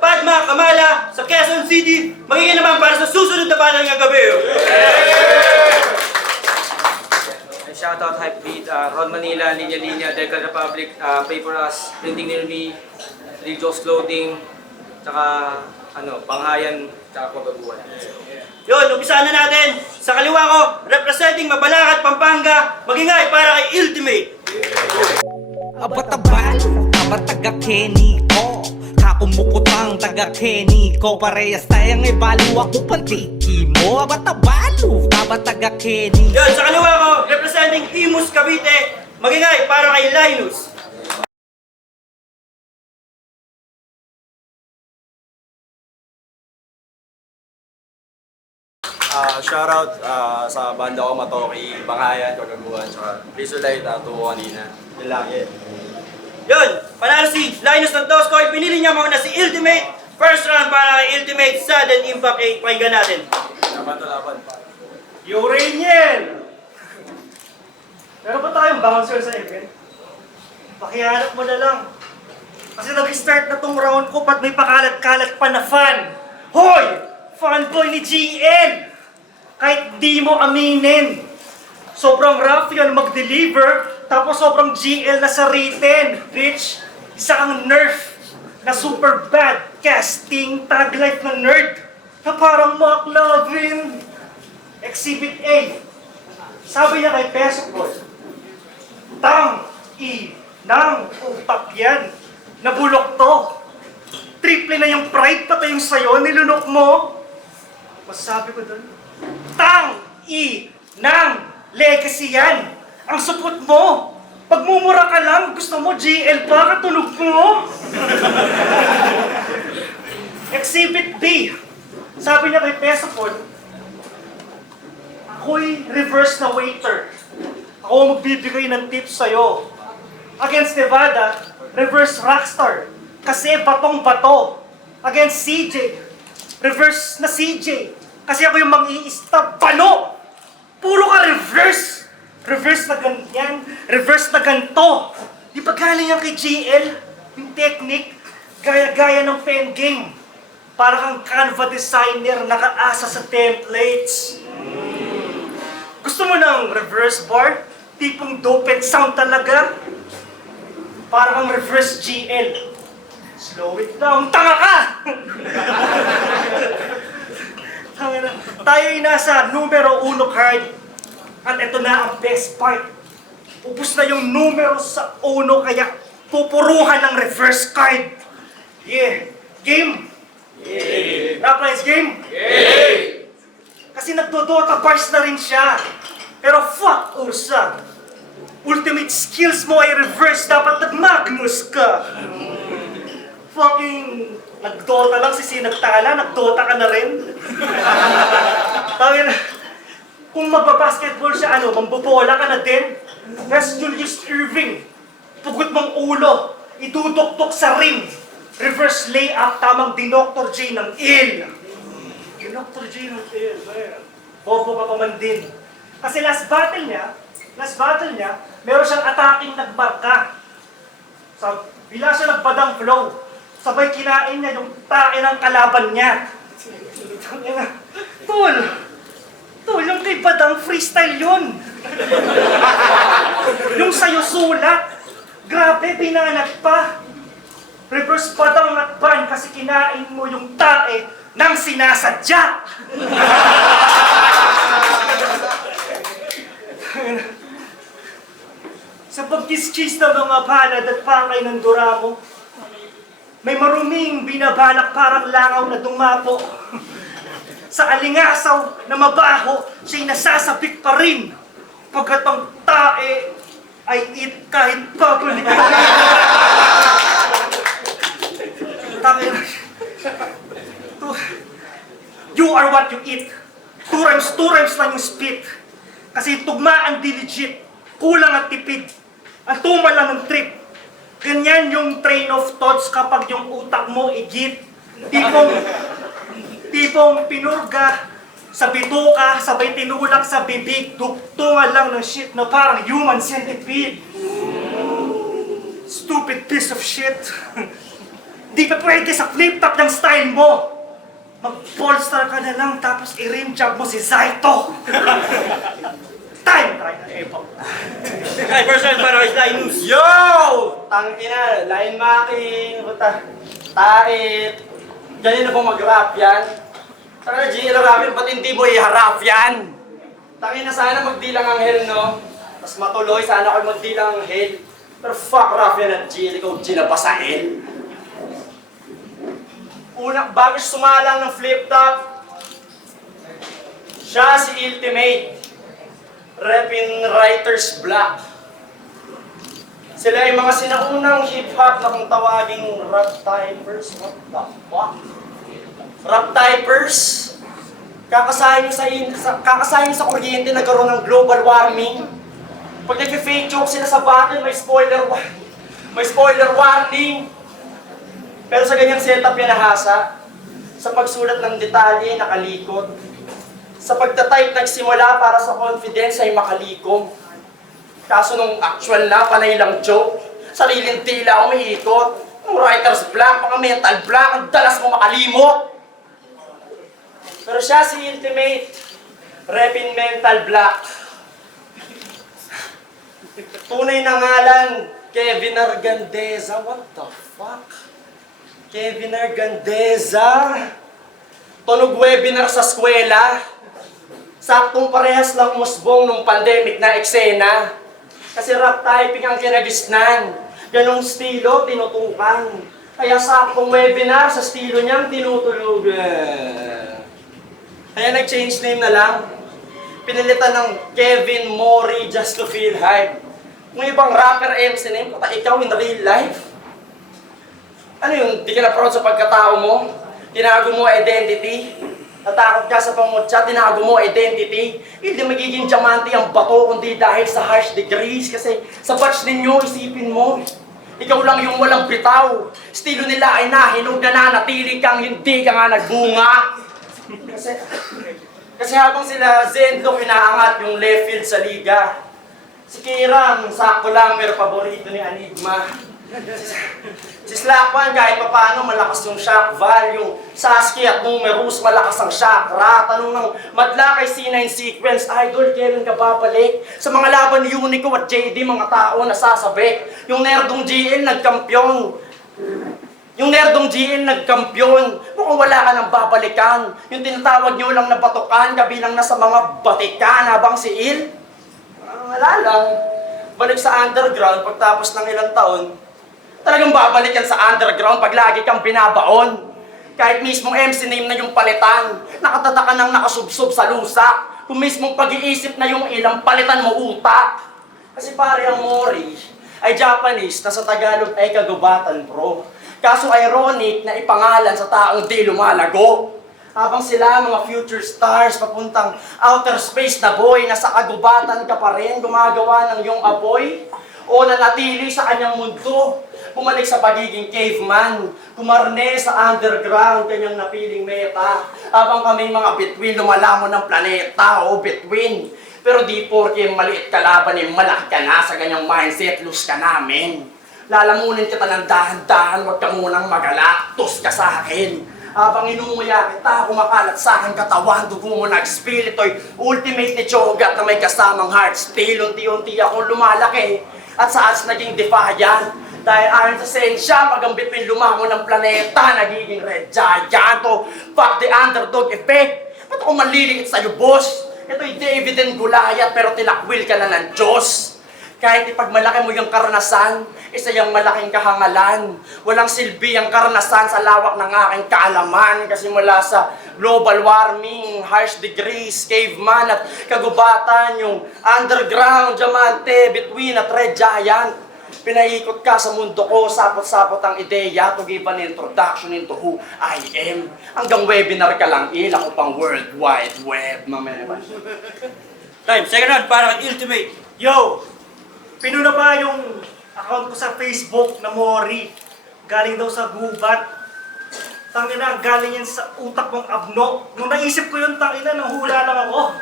Padma Kamala sa Quezon City, magiging naman para sa susunod na panel ng gabi. And shoutout Hypebeat, Ron Manila, Linya Linya, Decal Republic, Pay For Us, Printing Near Me, Rejo's Clothing, tsaka Panghayan, tsaka Pagabuhan. Yun, umpisahan na natin. Sa kaliwa ko, representing Mabalacat, Pampanga, magingay para kay Ultimate. Abatabalo, abataga Kenny ko. Kakumukutang taga Kenny ko. Parehas tayong ibalo ako pantiki mo. Abatabalo, abataga Kenny. Yun, sa kaliwa ko, representing Imus Cavite, magingay para kay Linus. Shoutout sa banda ko Matoki, Bangayan, Kagaguhan, tsaka Visualite, tuwo kanina. Yun lang, Yun, panalo si Linus ng Toscoy, pinili niya muna si Ultimate. First round para kay Ultimate, Sudden Impact 8. Pakinggan natin. Laban. Uranian! Meron ba tayong bouncer sa event? Pakihanap mo na lang. Kasi nag-start na tong round ko pat may pakalat-kalat pa na fan. Hoy! Fanboy ni GL! Kahit di mo aminin. Sobrang rough yun mag-deliver, tapos sobrang GL na sa written. Bitch, isa kang nerf na super bad casting tag life na nerd na parang McLovin. Exhibit A. Sabi niya kay Peso Boy, ng utak yan. Nabulok to. Triple na yung pride, pati yung sayo, nilunok mo. Masasabi ko doon, ng legacy yan. Ang supot mo. Pagmumura ka lang, gusto mo GL pa, katunog mo. Exhibit B. Sabi niya kay Peso Boy, ako'y reverse na waiter. Ako magbibigay ng tips sa'yo. Against Nevada, reverse rockstar. Kasi batong-bato. Against CJ, reverse na CJ. Kasi ako yung mang-i-stab. Balo! Puro ka reverse. Reverse na ganyan. Reverse na ganto. Di ba galing yan kay GL? Yung technique, gaya-gaya ng pen game. Para kang Canva designer, nakaasa sa templates. Gusto mo ng reverse bar? Tipong doped sound talaga? Para kang reverse GL. Slow it down. Tanga ka! Tayo ay nasa numero 1 card. At ito na ang best part. Ubus na yung numero sa 1, kaya pupuruhan ng reverse card. Yeah. Game? Yeah. Raplines game? Yeah. Kasi nagdodota bars na rin siya. Pero fuck, Ursa. Ultimate skills mo ay reverse. Dapat nag-Magnus ka. Fucking nagdota lang si Sinagtala, nagdota ka na rin. Tawin na, kung magbabasketball siya, mambobola ka na din. That's Julius Irving. Pugot mong ulo, iduduktok sa rim. Reverse layup, tamang Dinoctor J ng il. Dinoctor J ng il, man. Bobo ka pa man din. Kasi last battle niya, meron siyang attacking nagmarka. Bila siya nagbadang flow. Sabay kinain niya yung tae ng kalaban niya. Tol, yung kay Badang freestyle yun. Yung sa'yo sulat, grabe, binanat pa. Reverse Badang nakban kasi kinain mo yung tae ng sinasadya. Sa pagkiskis ng mga palad at pakay ng Doramo, may maruming binabalak parang langaw na dumapo. Sa alingasaw na mabaho, siya'y nasasapik pa rin. Pagkat ang tae ay it kahit babalik. You are what you eat. Two rhymes lang yung spit. Kasi tugmaan di legit. Kulang at tipid. Ang tumal lang ng trip. Ganyan yung train of thoughts kapag yung utak mo igit. Tipong pinurga sa bituka, sabay tinulak sa bibig, dugtungan lang ng shit na parang human centipede. Stupid piece of shit. Di pa pwede sa flip-top ng style mo. Mag-polestar ka na lang tapos i-rim job mo si Zaito. Time! Kay first round para kay Linus. Yo! Tangina, line marking, puta, tait. Ganyan na ba mag-rap yan? Tangina, G, rapin, ba't hindi mo i-harap yan? Tangina, sana magdilang ang hell, no? Tapos matuloy, sana ako magdilang ang hell. Pero fuck rap yan at G, ikaw G na ba sa hell? Una, bago siya sumalang ng flip-top, siya si Ultimate. Repping Writer's Block. Sila ay mga sinaunang hip-hop na kung tawaging rap typers. What the fuck? Rap typers? Kakasahin sa kuryente, nagkaroon ng global warming. Pag nag-fake joke sila sa battle, may spoiler warning. Pero sa ganyang setup yan nahasa. Sa pagsulat ng detalye, nakalikot. Sa pagtatype nagsimula para sa confidence ay makalikom. Kaso nung actual na, panay lang joke. Sariling tila umiikot. Ang writer's block, mga mental block, ang dalas mo makalimot. Pero siya si Ultimate, repping mental block. Tunay na ngalan, Kevin Argandeza. What the fuck? Kevin Argandeza. Tunog webinar sa eskwela. Saktong parehas lang musbong nung pandemic na eksena. Kasi rap typing ang kinagisnan. Ganong estilo, tinutukan. Kaya saktong webinar sa estilo niyang tinutulugan. Kaya nag-change name na lang. Pinilitan ng Kevin Mori just to feel hype. Kung ibang rapper MC name, kata ikaw in real life. Ano yung di ka na proud sa pagkatao mo? Tinago mo identity? Natakot ka sa pangutya, tinago mo identity. Hindi magiging diamante ang bato kundi dahil sa harsh degrees. Kasi sa batch ninyo, isipin mo, ikaw lang yung walang bitaw. Estilo nila ay nahinog na nanatili kang hindi ka nga nagbunga. Kasi habang sila Zendlo inaangat yung left field sa liga. Si Kiram, sakto lang pero paborito ni Enigma. Si Slakwan, kahit paano malakas yung shock value. Sasuke at Numerous, malakas ang chakra. Tanong ng madla kay C9 Sequence, Idol, kailan ka babalik? Sa mga laban ni Unico at JD, mga tao nasasabik. Yung nerdong GL nagkampiyon. Mukhang wala ka nang babalikan. Yung tinatawag nyo lang na batukan, kabilang na sa mga batikan habang si Il. Wala lang. Balik sa underground pagtapos ng ilang taon. Talagang babalik yan sa underground pag lagi kang binabaon. Kahit mismong MC name na yung palitan, nakatata ka nang nakasubsob sa lusak. Kung mismong pag-iisip na yung ilang palitan mo utak. Kasi pare ang Mori ay Japanese na sa Tagalog ay kagubatan bro. Kaso ironic na ipangalan sa taong di lumalago. Habang sila mga future stars papuntang outer space na boy, nasa kagubatan ka pa rin gumagawa ng iyong apoy. O nanatili sa kanyang mundo, bumalik sa pagiging caveman, kumarne sa underground, kanyang napiling meta. Habang kami mga bituin, lumalamon ng planeta o bituin. Pero di porke maliit kalaban eh, malaki ka na sa ganyang mindset, lose ka namin. Lalamunin kita ng dahan-dahan, huwag ka munang magalaktos ka sa akin. Habang inumuya kita, kumakalat sa aking katawan, dugo mo nag-spill. Ito'y ultimate ni Chogat na may kasamang heart steel. Unti-unti akong lumalaki at sa ads naging defiant. Dahil ayon sa sensya, pag ang bituin lumangon ng planeta, nagiging red giant. O fuck the underdog effect. Ba't ako maliliit sa'yo, boss? Ito'y David and Goliath, pero tinakwil ka na ng Diyos. Kahit ipagmalaki mo yung karanasan, isa yung malaking kahangalan. Walang silbi ang karanasan sa lawak ng aking kaalaman. Kasi mula sa global warming, harsh degrees, caveman at kagubatan, yung underground, diamante, between at red giant. Pinaikot ka sa mundo ko, sapot-sapot ang ideya to give an introduction into who I am. Hanggang webinar ka lang, ilang ko pang World Wide Web, mamaya. Time, second round para kay Ultimate. Yo! Pinuna pa yung account ko sa Facebook na Mori. Galing daw sa gubat. Tangina, galing yan sa utak mong abno. Nung naisip ko yun, tangina, nanghula lang ako.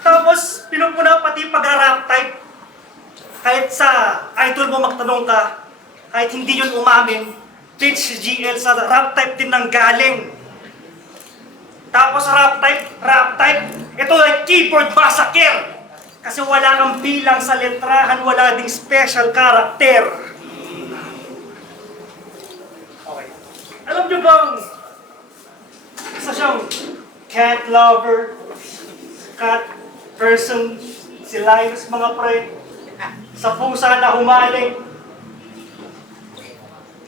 Tapos, pinupuna pati pag-rap type. Kahit sa idol mo magtanong ka, Kahit hindi yun umamin, bitch si GL sa rap type din nang galing. Tapos rap type, ito ay keyboard massacre. Kasi wala kang bilang sa letrahan, wala ding special character. Okay. Alam nyo bang, isa siyang cat lover, cat person, si Linus mga pre, sa pusa na humaling.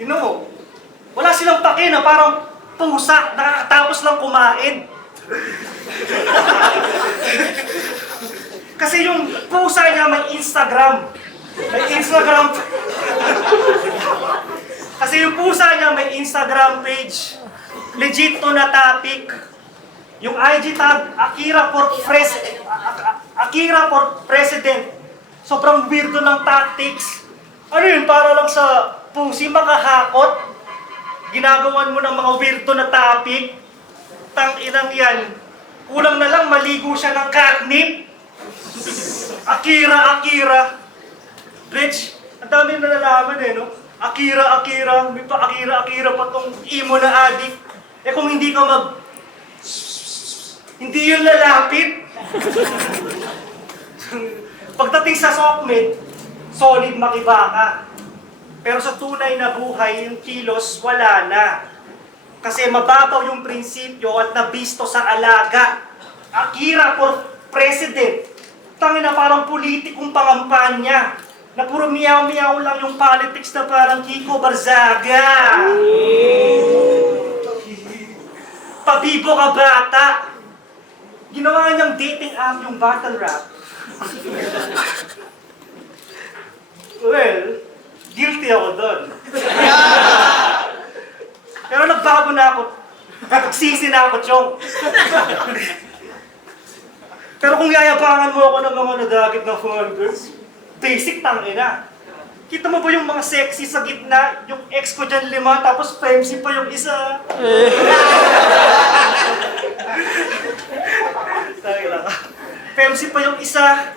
Tino mo, wala silang pake na parang pusa, nakakatapos lang kumain. Kasi yung pusa niya may Instagram. May Instagram. Kasi yung pusa niya may Instagram page. Legit to na topic. Yung IG tag, Akira for President. Sobrang weirdo ng tactics. Ano yun, para lang sa pusi makahakot? Ginagawan mo ng mga weirdo na topic? Tang-inang yan. Kulang na lang maligo siya ng catnip. Akira. Bitch, ang dami na nalaman eh, no? Akira. May pa Akira pa tong emo na addict. Eh kung hindi ka hindi yun lalapit. Pagdating sa sockmate, solid makibaka. Pero sa tunay na buhay, yung kilos, wala na. Kasi mababaw yung prinsipyo at nabisto sa alaga. Akira for President. Tangin na parang politikong pangampanya. Na puro miyaw-miyaw lang yung politics na parang Kiko Barzaga. Pabibo ka bata. Ginawa niyang dating app yung battle rap. Well, guilty ako doon. Pero nagbago na ako. Nagsisi na ako, Chong. Pero kung yayabangan mo ako ng mga nadagit na followers, basic tangina. Kita mo ba yung mga sexy sa gitna? Yung ex ko dyan 5, tapos femsi pa yung isa. Tangina ka. Femsi pa yung isa.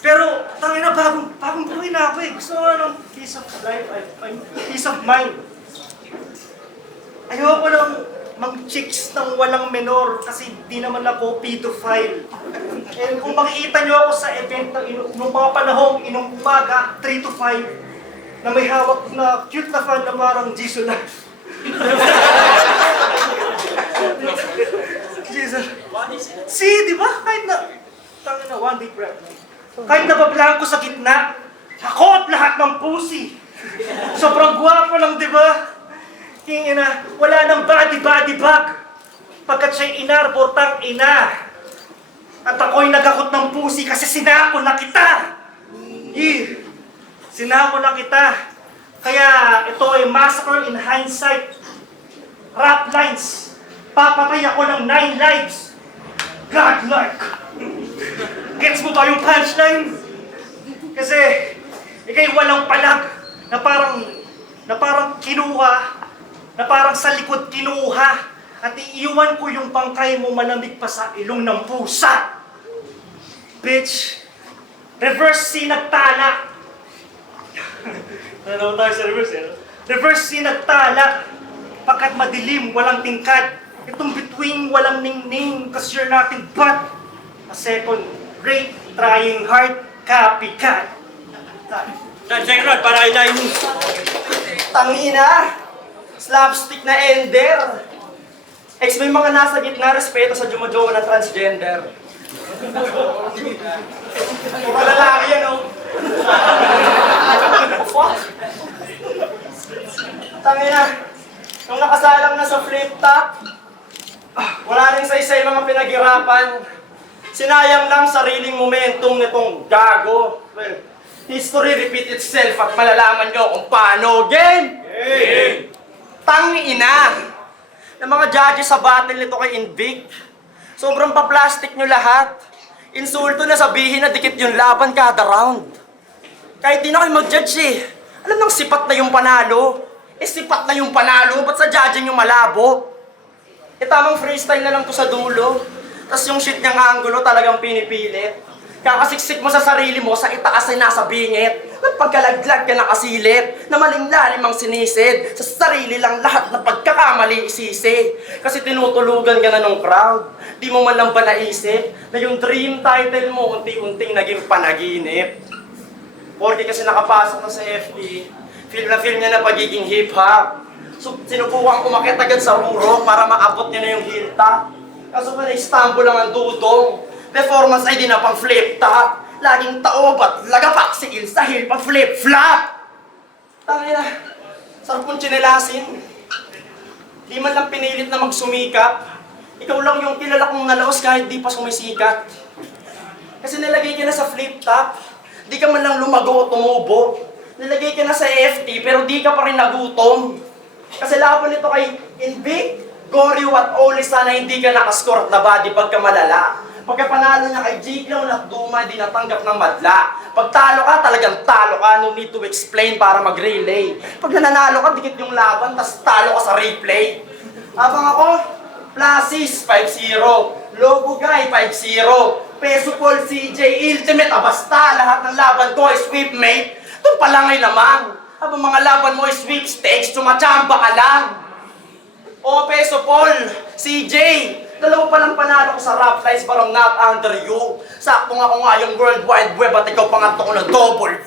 Pero, tangina, bagong buhay na ako eh. Gusto ko ng peace of life, peace of mind. Ayoko lang mag-chicks ng walang menor kasi di naman ako pedophile. And kung makikita nyo ako sa event ng mga panahong inong umaga, 3 to 5, na may hawak na cute na fan na parang Jisoo na. Jesus. See, di ba? Kahit na, tangin na, one day prep. Kahit nabablanko sa gitna, ako at lahat ng pusi. Sobrang gwapo lang, di ba? Ina, wala nang body bag. Pagkat siya'y inarbor tang ina. At ako'y nagakot ng pusi kasi sinako na kita. Sinako na kita. Kaya ito ay massacre in hindsight. Rap lines. Papatay ako ng 9 lives. Godlike. Gets mo ba yung punchline? Kasi ikay walang palag na parang kinuha, na parang sa likod kinuha, at iiwan ko yung bangkay mo malamig pa sa ilong ng pusa. Bitch, reverse C nagtala. Ano tayo sa reverse eh? Reverse C nagtala. Pagkat madilim, walang tingkad. Itong between, walang ningning, cause you're nothing but a second-rate, trying hard, copycat. Second, para kay Linus. Tangina! Slapstick na ender! Ex, may mga nasa gitna, respeto sa jumojowa ng transgender. Puro lalaki yan, oh. Fuck! Tangina, nung nakasalang na sa flip top, wala rin sa isa yung mga pinaghirapan. Sinayang lang sariling momentum nitong gago. Well, history repeat itself at malalaman nyo kung paano, game! Tangina! Ng mga judges sa battle nito kay Invict, sobrang pa-plastic nyo lahat. Insulto na sabihin na dikit yung laban kada round. Kahit di na kayo mag-judge eh. Alam nang sipat na yung panalo. Eh sipat na yung panalo, ba't sa judging yung malabo? Eh tamang freestyle na lang to sa dulo. Tapos yung shit niyang angulo talagang pinipilit. Kakasiksik mo sa sarili mo sa itaas ay nasa bingit. At pagkalaglag ka nakasilip, na maling-lalim ang sinisid, sa sarili lang lahat na pagkakamali isisi. Kasi tinutulugan ka na ng crowd, di mo man lang ba naisip na yung dream title mo unti-unting naging panaginip. Porque kasi nakapasok na sa FE, feel niya na pagiging hip-hop. So, sinubukan umakit agad sa rurok para maabot niya na yung hilta. Kaso pa na-istambo lang ang dudong. Performance ay di na pang flip-top. Laging taob at lagapak si Il sa hill pag flip-flop. Tangina, sarap mong chinelasin. Di man lang pinilit na magsumikap. Ikaw lang yung kilala kong nalaos kahit di pa sumisikat. Kasi nilagay ka na sa flip-top. Di ka man lang lumago o tumubo. Nilagay ka na sa FT pero di ka pa rin nagutom. Kasi laban nito kay Invic, Goryo at Oli, sana hindi ka nakascore at nabody pagka malala. Pagka panalo niya kay Jiglaw at Duma, di natanggap ng madla. Pag talo ka, talagang talo ka, no need to explain para mag-relay. Pag nananalo ka, dikit yung laban, tas talo ka sa replay. Abang ako, Plasis 5-0, Lobo Guy 5-0, Peso Paul CJ Ultimate, basta lahat ng laban ko ay sweep mate. Doon pa lang ay lamang. Habang mga laban mo ay sweepstakes, tumachamba ka lang. O Peso Paul, CJ, dalawa pa lang panalo ko sa rap lines but I'm not under you. Sakto nga ko nga yung World Wide Web at ikaw pangatto ko ng W.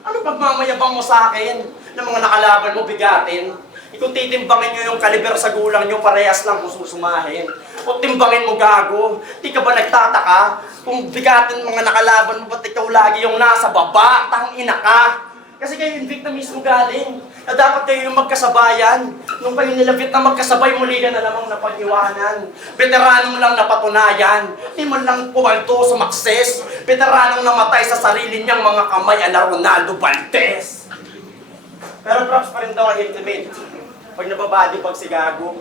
Ano pagmamayabang mo sa akin? Ng mga nakalaban mo bigatin? Kung titimbangin nyo yung kaliber sa gulang nyo, parehas lang kung susumahin. O timbangin mo gago, di ka ba nagtataka? Kung bigatin mga nakalaban mo, ba't ikaw lagi yung nasa baba? Tang ina ka! Kasi kayo Invicta mismo galing, na dapat kayo yung magkasabayan. Nung kayo nilabit na magkasabay, muli ka na namang napag-iwanan. Veteranong lang napatunayan, di man lang pumalto sa makses. Veteranong namatay sa sarili niyang mga kamay ala Ronaldo Valdez. Pero props pa rin daw ang Ultimate. Pag nababadi pag si Gago,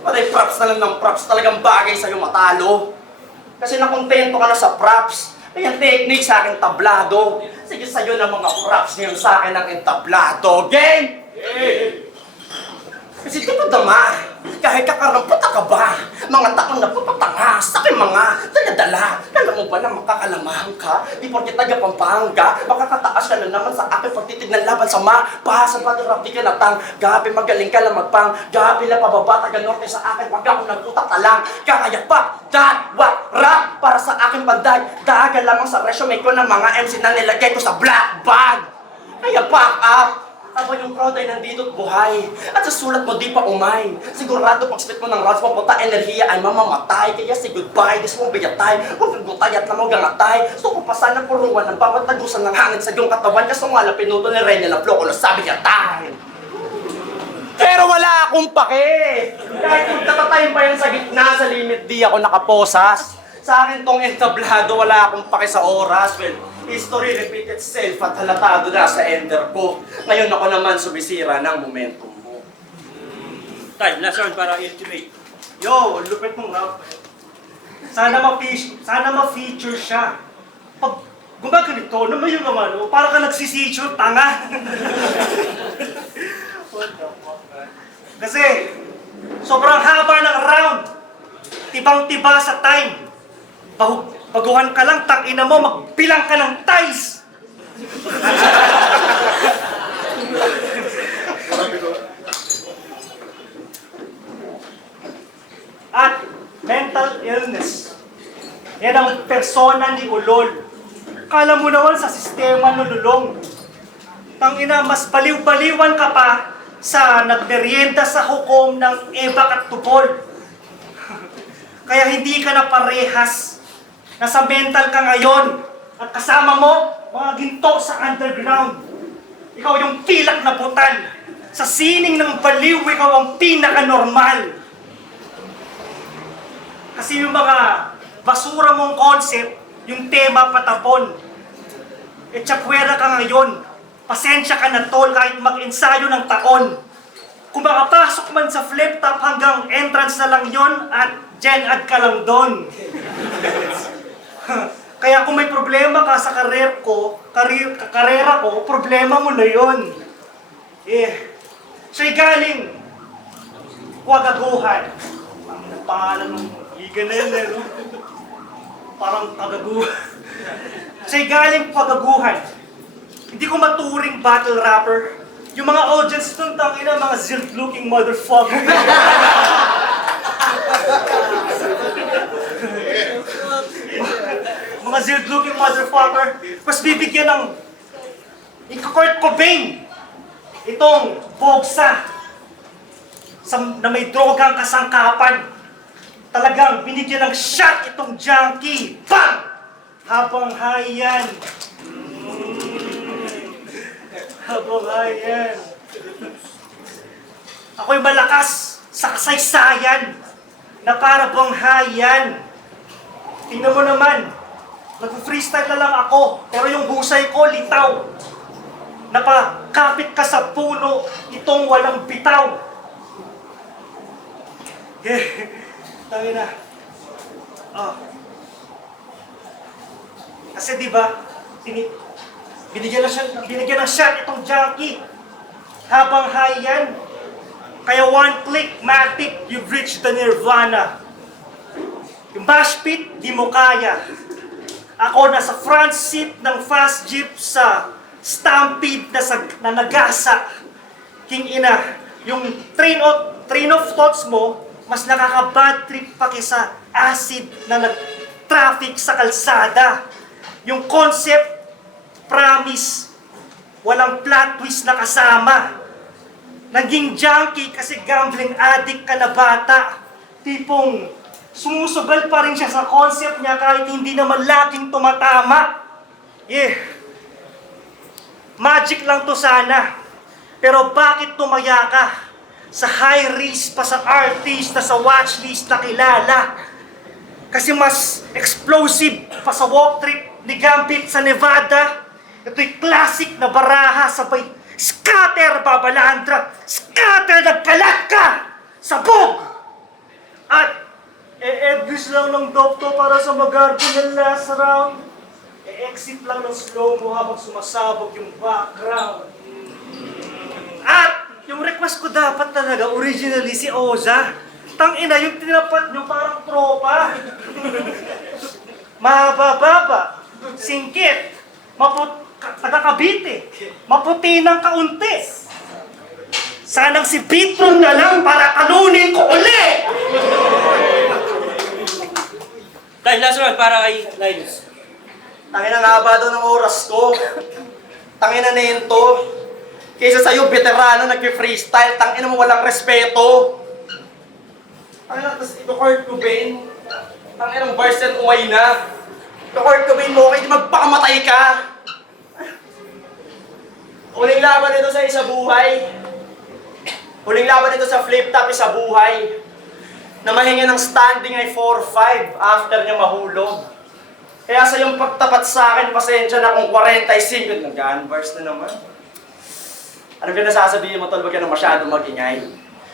patay props na lang ng props, talagang bagay sa'yo matalo. Kasi nakontento ka na sa props. Ayan, technique sa akin tablado. Sige sa'yo ng mga props ngayon sa akin ang entablado. Game! Kasi di ba dama, kahit kakarampota ka ba, mga taong napapatanga sa aking mga daladala. Alam mo ba na makakalamang ka? Di porke taga Pampanga, makakataas ka na naman sa aking pagtitig ng laban sa mapasa pa ng di ka natang. Gabi magaling ka lang magpang, gabi lang pababa, taga norte sa akin, wag ako nagputak talang. Kakaya pa, that, what, rap, para sa aking panday. Daga lamang sa resume ko ng mga MC na nilagay ko sa black bag. Kaya back up. Habang yung crowd ay nandito at buhay. At sa sulat mo di pa umay. Sigurado pag spit mo ng rounds, papunta enerhiya ay mamamatay. Kaya say goodbye, dis mong biyatay. Huwag kang gutay at lamang gangatay. So kung pa sana puruan ng bawat tagusan ng hangin sa iyong katawan. Kaso nga lang pinuto ni Renya ng flow ko na sabi niya tayo. Pero wala akong pake. Kahit magtatatayin pa yan sa gitna, sa limit di ako nakaposas. Sa akin tong entablado, wala akong pake sa oras. Well, history repeat itself at halatado na sa ender ko. Ngayon ako naman sumisira ng momentum mo. Time, last round para Ultimate. Yo, lupit mong rap. Sana ma-feature siya. Pag gumaganito, naman yung naman, para ka nagsisitio, tanga. What the fuck, man? Kasi, sobrang haba ng round. Tibang-tiba sa time. Baguhan ka lang, tangina mo, magbilang ka ng ties! At mental illness. Yan ang persona ni Ulol. Kala mo naman sa sistema nululong. Tangina, mas baliw-baliwan ka pa sa nagmerienda sa hukom ng ebak at tupol. Kaya hindi ka na parehas. Nasa mental ka ngayon at kasama mo mga ginto sa underground. Ikaw yung pilak na butal. Sa sining ng baliw, ikaw ang pinaka-normal. Kasi yung mga basura mong concept, yung tema patapon. E tsakwera ka ngayon. Pasensya ka na tol kahit mag-ensayo ng taon. Kung makapasok man sa flip top hanggang entrance na lang yon at gen ad ka lang doon. Kaya kung may problema ka sa karera ko, problema mo na yon. Siya'y galing Wagaguhan. Ang pangalan ng liga na yun, no? Parang kagaguhan. Kasi galing pagaguhan. Hindi ko maturing battle rapper. Yung mga audience nun, tangina, mga zilt-looking motherfucker. Mga zilt-looking motherfucker. Tapos bibigyan ng Kurt Cobain itong bogsa na may drogang kasangkapan. Talagang binigyan ng shot itong junkie. Bang! Habang high yan. Habang high yan. Ako'y malakas sa kasaysayan na para bang high yan. Tingnan mo naman, nag-freestyle na lang ako, pero yung husay ko litaw. Napakapit ka sa puno, itong walang bitaw. Tangina. Oh. Kasi di ba, binigyan ng shot itong junkie. Habang high yan. Kaya one click, matic, you've reached the nirvana. Yung bash pit, di mo kaya. Ako nasa front seat ng fast jeep sa stampede na nagasa. King ina, yung train of thoughts mo, mas nakaka-bad trip pa kaysa acid na nag-traffic sa kalsada. Yung concept, promise, walang plot twist na kasama. Naging junkie kasi gambling addict ka na bata. Tipong sumusugal pa rin siya sa concept niya kahit hindi naman laging tumatama. Magic lang to sana. Pero bakit tumaya ka? Sa high risk pa sa artist na sa watchlist na kilala. Kasi mas explosive pa sa walk trip ni Gambit sa Nevada. Ito'y classic na baraha sabay scatter babalandra, scatter nagkalat ka! Sabog! At e-edris lang ng doktor para sa magarbo ng last round. E-exit lang ng slow-mo habang sumasabog yung background. At yung request ko dapat talaga originally si Oza. Tangina, yung tinapat nyo parang tropa. Mahaba-baba, singkit, taga-Cavite, maputi ng kaunti. Sanang si Bitron na lang para talunin ko uli! Dahil last round para kay Linus. Tangina nga ba doon ng oras ko? Tangina na yun to. Kaysa sa'yo, veterano, nag-freestyle, tangina mo walang respeto. Tangina, tapos ito Kurt Cobain. Tangina ng bars yan, umay na. Ito Kurt Cobain mo, okay, di magpakamatay ka. Huling laban nito sa isa buhay. Huling laban nito sa flip top isa buhay. Na mahinga ng standing ay 4-5 after niya mahulog. Kaya sa yung pagtapat sa akin, pasensya na kung 45. Nag-unbars na naman. Ano ka nasasabihin mo, tol? Huwag ka na masyadong mag-ingay.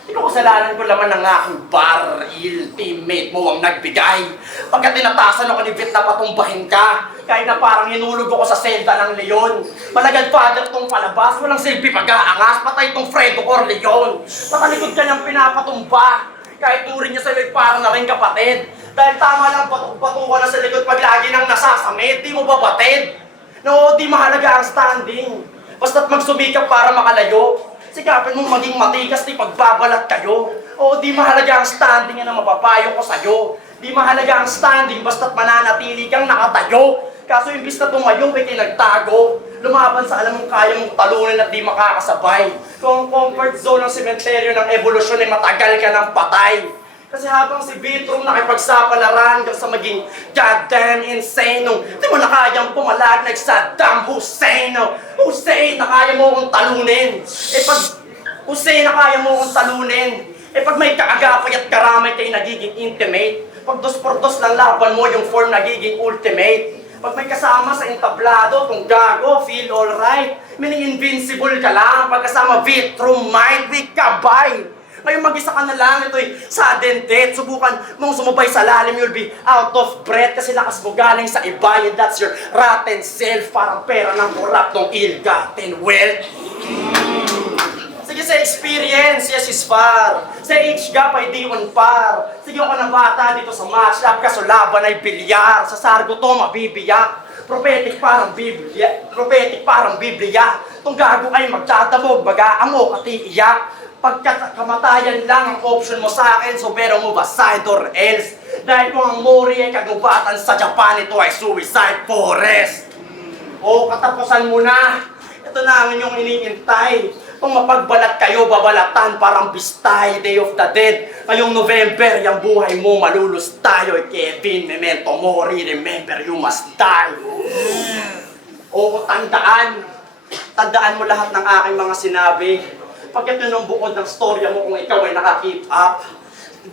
Ikaw kasalanan ko laman ng aking baril, teammate mo ang nagbigay. Pagka tinatasan ako ni Vit na patumbahin ka, kahit na parang hinulog ako sa selda ng leon. Malagad father tong palabas, walang silbi pag-aangas, patay tong Fredo Corleone. Makalikod ka niyang pinapatumba, kahit turing niya sa'yo parang na rin kapatid. Dahil tama lang bato ka na sa likod pag lagi nang nasasamit, di mo ba batid? No, di mahalaga ang standing. Basta't magsumikap para makalayo. Sigapin mong maging matigas, di pagbabalat kayo. O di mahalaga ang standing yan ang mapapayo ko sa'yo. Di mahalaga ang standing, basta't mananatili kang nakatayo. Kaso imbis na tumayo, ay tinagtago. Lumaban sa alam mong kaya mong talunin at di makakasabay. Kung ang comfort zone ng sementeryo ng evolusyon ay matagal ka ng patay. Kasi habang si Vitrum nakipagsapalaran hanggang sa maging goddamn insane nung di mo na kayang pumalag like Saddam Hussein. Hussein, na kaya mo akong talunin. Hussein, na kaya mo akong talunin. Pag may kaagapay at karamay kayo nagiging intimate. Pag 2-por-2 lang laban mo, yung form nagiging ultimate. Pag may kasama sa entablado, kung gago, feel alright. Meaning invincible ka lang. Pag kasama Vitrum, might be kabay. Ngayon mag-isa ka na lang, ito'y sudden death. Subukan mong sumubay sa lalim, you'll be out of breath kasi lakas mo galing sa iba, and that's your rotten self. Parang pera ng koraptong ill-gotten wealth. Sige sa experience, yes is far. Sa age gap ay di on par. Sige ako na bata dito sa match up, kaso laban ay bilyar. Sa sargo to mabibiyak. Prophetic parang Biblia. Tong gago ay magdadamog, mag-aamok at iiyak. Pagkat kamatayan lang ang option mo sa akin, so pero mo ba side or else? Dahil kung ang Mori ay kagubatan sa Japan, ito ay suicide forest. O katapusan mo na. Ito na ang inyong iniintay. Kung mapagbalat kayo, babalatan parang Bistay, Day of the Dead. Ngayong November, yung buhay mo malulus tayo. Kevin, memento mori, remember you must die. O tandaan mo lahat ng aking mga sinabi. Pagkat yun ang bukod ng storya mo kung ikaw ay naka-keep up.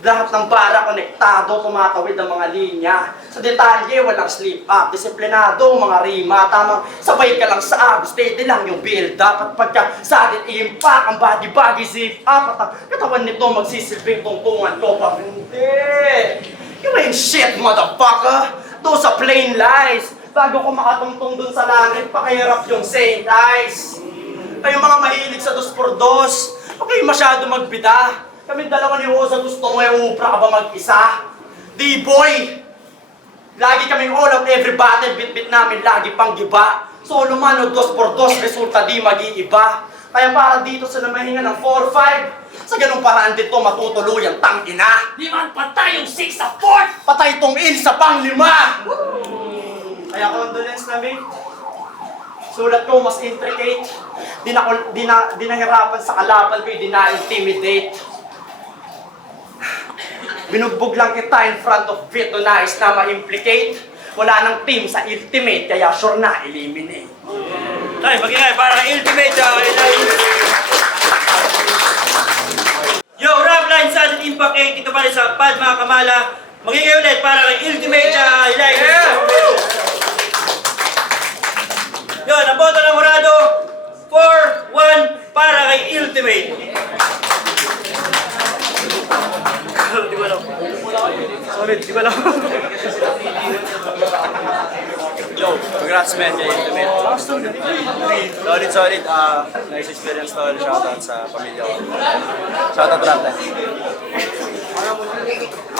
Lahat ng bara konektado, tumatawid ang mga linya. Sa detalye, walang slip up. Disiplinado, mga rima. Tamang sabay ka lang sa agos. Steady lang yung build up. At pagka sa atin impact, ang body zip up. At ang katawan nito magsisilbing tungtungan ko pa. Hindi! You ain't shit, motherfucker! Those are plain lies. Bago ko makatungtong dun sa langit, pakihirap yung Saint Eyes. Kayong mga mahilig sa 2x2, huwag kayo masyado magbida. Kami dalawa ni Rosa gusto mo yung upra ka ba mag-isa? D-boy! Lagi kaming all out every battle, bit-bit namin lagi pang giba. Solo man o 2x2, resulta di mag-iiba. Kaya para dito sa namahinga ng 4-5, sa ganung paraan dito matutuloy ang tangina. Di man patay yung 6 sa 4! Patay tong il sa pang-5! Kaya condolence namin. Sulat ko mas intricate. Di nahirapan sa kalaban ko, di na-intimidate. Binugbog lang kita in front of Vito Nice na ma-implicate. Wala nang team sa ultimate, kaya sure na eliminate. Tay, magingay para kay Ultimate. Yo, rap line sa atin impact eh. Dito pa rin sa pad mga kamala. Magingay ulit para kay Ultimate. Yun, ang boto ng Morado, 4-1 para kay Ultimate. Di ko alam. Sorry, di ko alam. Yo, congrats man kay Ultimate. Solid. Nice experience tol. Shoutout sa pamilya ko. Shoutout Ratan.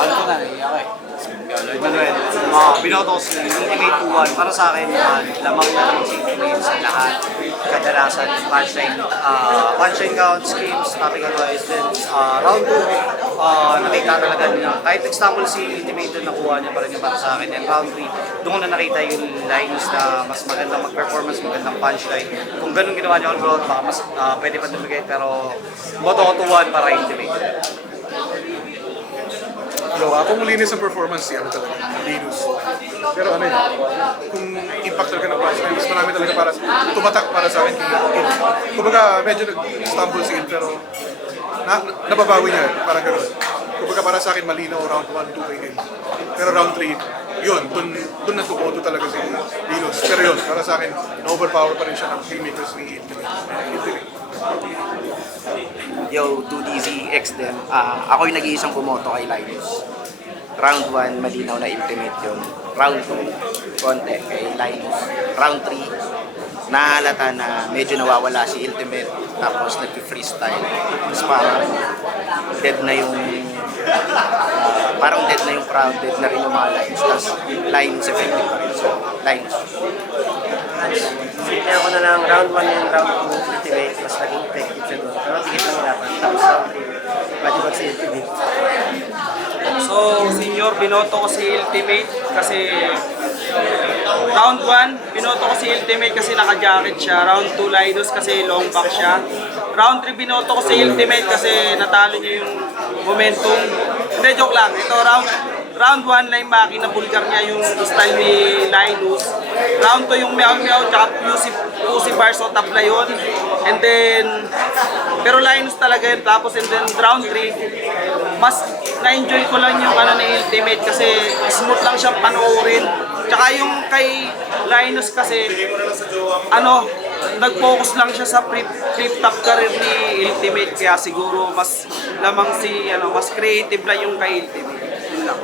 Ano ko na, okay. Manuel, binoto ko si Ultimate 2-1. Para sa akin, lamang na lang si Ultimate sa lahat. Kadalasan, punchline counts, games, topic advice, then round 2, nakita talaga niya. Kahit example si Ultimate doon, nakuha niya pa rin yung para sa akin. And round 3, doon ko na nakita yung lines na mas magandang mag-performance, magandang punchline. Kung ganun ginawa niya on road, baka mas pwede pa dumigay. Pero boto ko 2-1 para Ultimate. Kung linis ang performance, talaga, Linus. Pero ano yun, kung impact talaga ng punchline, mas marami talaga para tumatak para sa akin kay Il. Kumbaga, medyo nag-stumble si Il, pero nababawi niya, parang gano'n. Kumbaga para sa akin, malinaw round 1, 2 kay Il. Pero round 3, yun, dun natukoto talaga si Linus. Pero yun, para sa akin, na-overpower pa rin siya ng filmmakers ni Il. Yo, 2DZX din. Ako yung nag-iisang bumoto kay Linus. Round 1, malinaw na Ultimate yun. Round 2, konti kay Linus. Round 3, nahalata na medyo nawawala si Ultimate. Tapos nag-freestyle. Tapos parang dead na yung crowd, dead na rin yung mga lines. Tapos lines effective pa rin. So, Linus. Kaya ako na lang round 1 yung round 2 Ultimate, mas naging effective siya doon. Pero tigit lang laban. Tapos round 3, matibag si Ultimate. So, senior, binoto ko si Ultimate kasi round 1, binoto ko si Ultimate kasi naka-jacket siya. Round 2, Linus kasi long back siya. Round 3, binoto ko si Ultimate kasi natalo niya yung momentum. Hindi, joke lang. Ito, round 1 na yung makina, bulgar niya yung style ni Linus. Round 2 yung meow-meow, tsaka Pussy Bars o tabla yun. And then, pero Linus talaga yun. Tapos, and then round 3, mas na-enjoy ko lang yung ni Ultimate kasi smooth lang siyang panoorin. Tsaka yung kay Linus kasi, nag-focus lang siya sa flip-top career ni Ultimate. Kaya siguro mas lamang mas creative lang yung kay Ultimate. Yun lang.